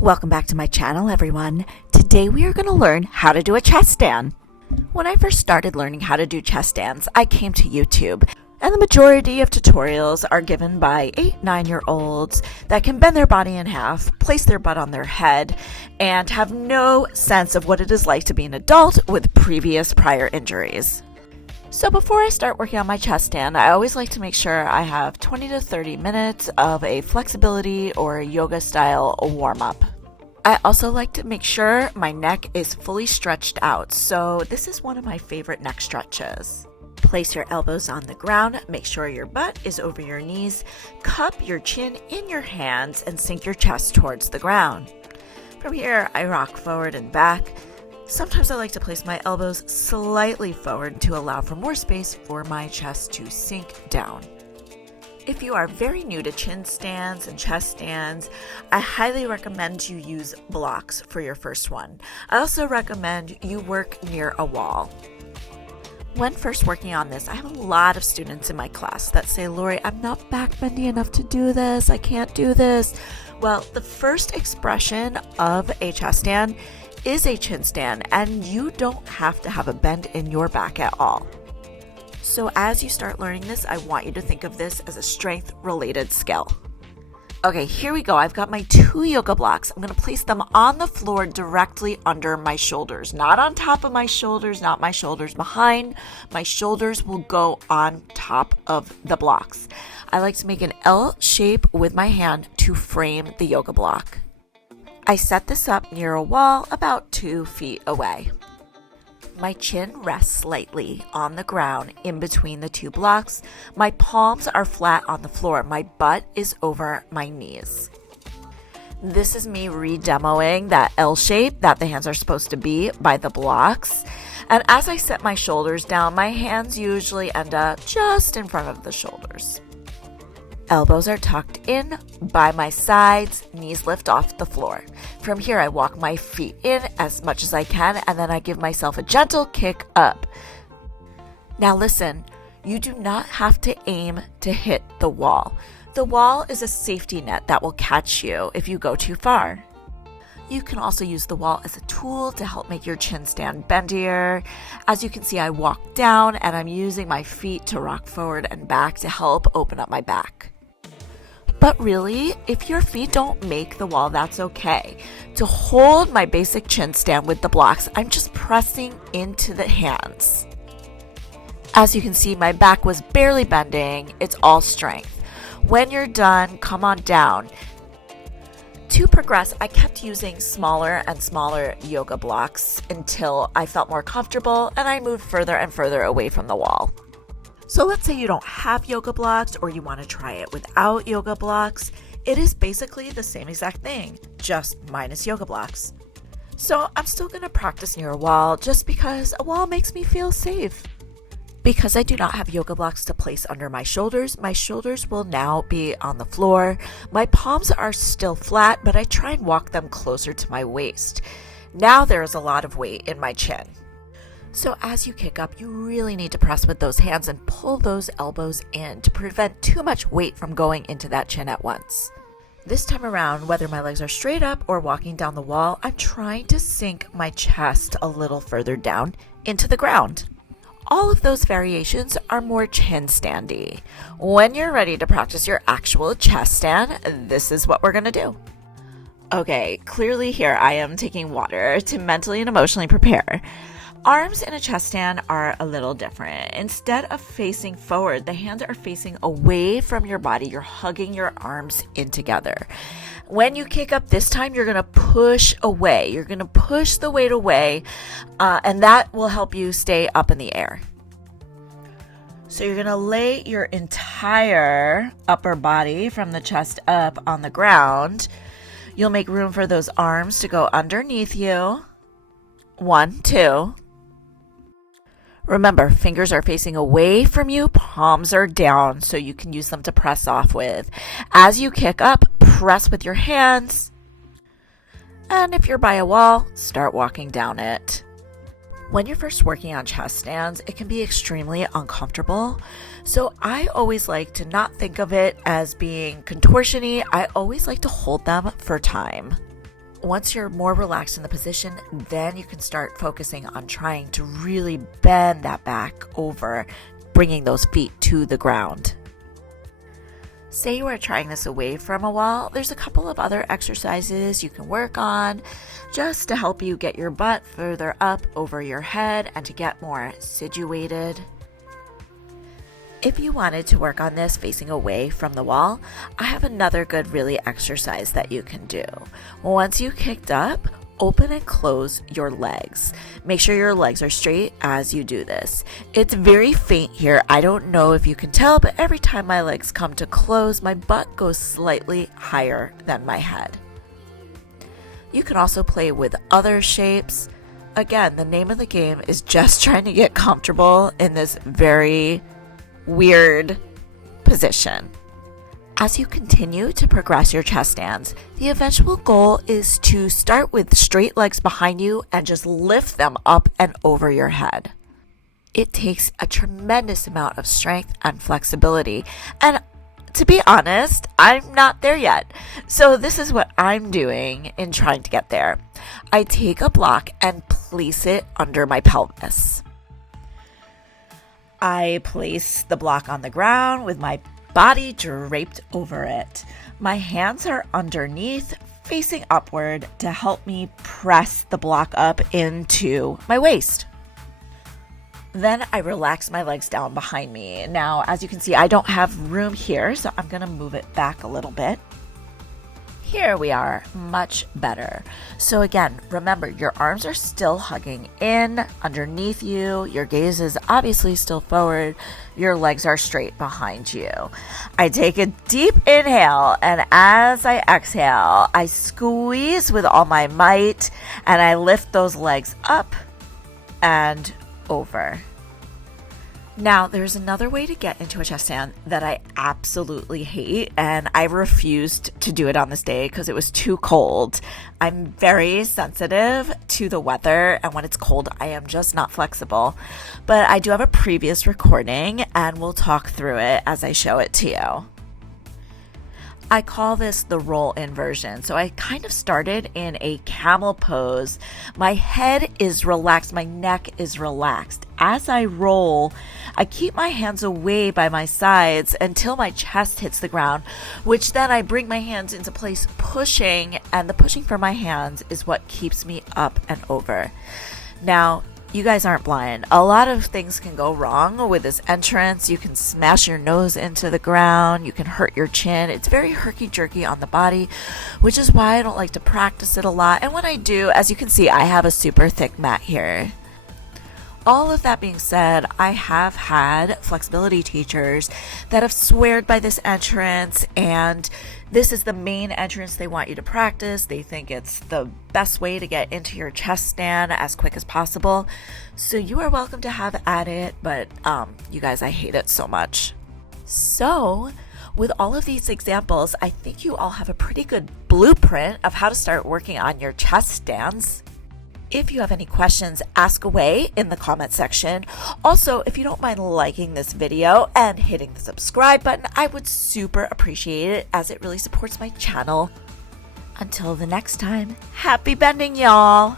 Welcome back to my channel, everyone. Today we are going to learn how to do a chest stand. When I first started learning how to do chest stands, I came to YouTube, and the majority of tutorials are given by 8-9-year-olds that can bend their body in half, place their butt on their head, and have no sense of what it is like to be an adult with previous prior injuries. So before I start working on my chest stand, I always like to make sure I have 20 to 30 minutes of a flexibility or yoga style warm-up. I also like to make sure my neck is fully stretched out, so this is one of my favorite neck stretches. Place your elbows on the ground, make sure your butt is over your knees, cup your chin in your hands, and sink your chest towards the ground. From here, I rock forward and back. Sometimes I like to place my elbows slightly forward to allow for more space for my chest to sink down. If you are very new to chin stands and chest stands, I highly recommend you use blocks for your first one. I also recommend you work near a wall. When first working on this, I have a lot of students in my class that say, "Lori, I'm not back bendy enough to do this. I can't do this." Well, the first expression of a chest stand is a chin stand, and you don't have to have a bend in your back at all. So as you start learning this, I want you to think of this as a strength related skill. Okay, here we go. I've got my 2 yoga blocks. I'm going to place them on the floor directly under my shoulders, not on top of my shoulders, not my shoulders behind. My shoulders will go on top of the blocks. I like to make an L shape with my hand to frame the yoga block. I set this up near a wall about 2 feet away. My chin rests slightly on the ground in between the 2 blocks. My palms are flat on the floor. My butt is over my knees. This is me re-demoing that L shape that the hands are supposed to be by the blocks. And as I set my shoulders down, my hands usually end up just in front of the shoulders. Elbows are tucked in by my sides, knees lift off the floor. From here, I walk my feet in as much as I can, and then I give myself a gentle kick up. Now listen, you do not have to aim to hit the wall. The wall is a safety net that will catch you if you go too far. You can also use the wall as a tool to help make your chin stand bendier. As you can see, I walk down and I'm using my feet to rock forward and back to help open up my back. But really, if your feet don't make the wall, that's okay. To hold my basic chin stand with the blocks, I'm just pressing into the hands. As you can see, my back was barely bending. It's all strength. When you're done, come on down. To progress, I kept using smaller and smaller yoga blocks until I felt more comfortable and I moved further and further away from the wall. So let's say you don't have yoga blocks or you want to try it without yoga blocks. It is basically the same exact thing, just minus yoga blocks. So I'm still going to practice near a wall just because a wall makes me feel safe. Because I do not have yoga blocks to place under my shoulders will now be on the floor. My palms are still flat, but I try and walk them closer to my waist. Now there is a lot of weight in my chin. So as you kick up, you really need to press with those hands and pull those elbows in to prevent too much weight from going into that chin at once. This time around, whether my legs are straight up or walking down the wall, I'm trying to sink my chest a little further down into the ground. All of those variations are more chin standy. When you're ready to practice your actual chest stand, this is what we're going to do. Okay, clearly here I am taking water to mentally and emotionally prepare. Arms in a chest stand are a little different. Instead of facing forward, the hands are facing away from your body. You're hugging your arms in together. When you kick up this time, you're going to push away. You're going to push the weight away, and that will help you stay up in the air. So you're going to lay your entire upper body from the chest up on the ground. You'll make room for those arms to go underneath you. 1, 2. Remember, fingers are facing away from you, palms are down, so you can use them to press off with. As you kick up, press with your hands. And if you're by a wall, start walking down it. When you're first working on chest stands, it can be extremely uncomfortable. So I always like to not think of it as being contortion-y. I always like to hold them for time. Once you're more relaxed in the position, then you can start focusing on trying to really bend that back over, bringing those feet to the ground. Say you are trying this away from a wall, there's a couple of other exercises you can work on just to help you get your butt further up over your head and to get more situated. If you wanted to work on this facing away from the wall, I have another good really exercise that you can do. Once you kicked up, open and close your legs. Make sure your legs are straight as you do this. It's very faint here. I don't know if you can tell, but every time my legs come to close, my butt goes slightly higher than my head. You can also play with other shapes. Again, the name of the game is just trying to get comfortable in this very weird position. As you continue to progress your chest stands, the eventual goal is to start with straight legs behind you and just lift them up and over your head. It takes a tremendous amount of strength and flexibility, and to be honest, I'm not there yet. So this is what I'm doing in trying to get there. I take a block and place it under my pelvis. I place the block on the ground with my body draped over it. My hands are underneath, facing upward to help me press the block up into my waist. Then I relax my legs down behind me. Now, as you can see, I don't have room here, so I'm going to move it back a little bit. Here we are, much better. So again, remember, your arms are still hugging in underneath you. Your gaze is obviously still forward. Your legs are straight behind you. I take a deep inhale, and as I exhale, I squeeze with all my might, and I lift those legs up and over. Now, there's another way to get into a chest stand that I absolutely hate, and I refused to do it on this day because it was too cold. I'm very sensitive to the weather, and when it's cold, I am just not flexible. But I do have a previous recording, and we'll talk through it as I show it to you. I call this the roll inversion. So I kind of started in a camel pose. My head is relaxed, my neck is relaxed. As I roll, I keep my hands away by my sides until my chest hits the ground, which then I bring my hands into place pushing, and the pushing from my hands is what keeps me up and over. Now, you guys aren't blind. A lot of things can go wrong with this entrance. You can smash your nose into the ground. You can hurt your chin. It's very herky-jerky on the body, which is why I don't like to practice it a lot. And when I do, as you can see, I have a super thick mat here. All of that being said, I have had flexibility teachers that have sweared by this entrance, and this is the main entrance they want you to practice. They think it's the best way to get into your chest stand as quick as possible. So you are welcome to have at it, but you guys, I hate it so much. So with all of these examples, I think you all have a pretty good blueprint of how to start working on your chest stands. If you have any questions, ask away in the comment section. Also, if you don't mind liking this video and hitting the subscribe button, I would super appreciate it, as it really supports my channel. Until the next time, happy bending, y'all!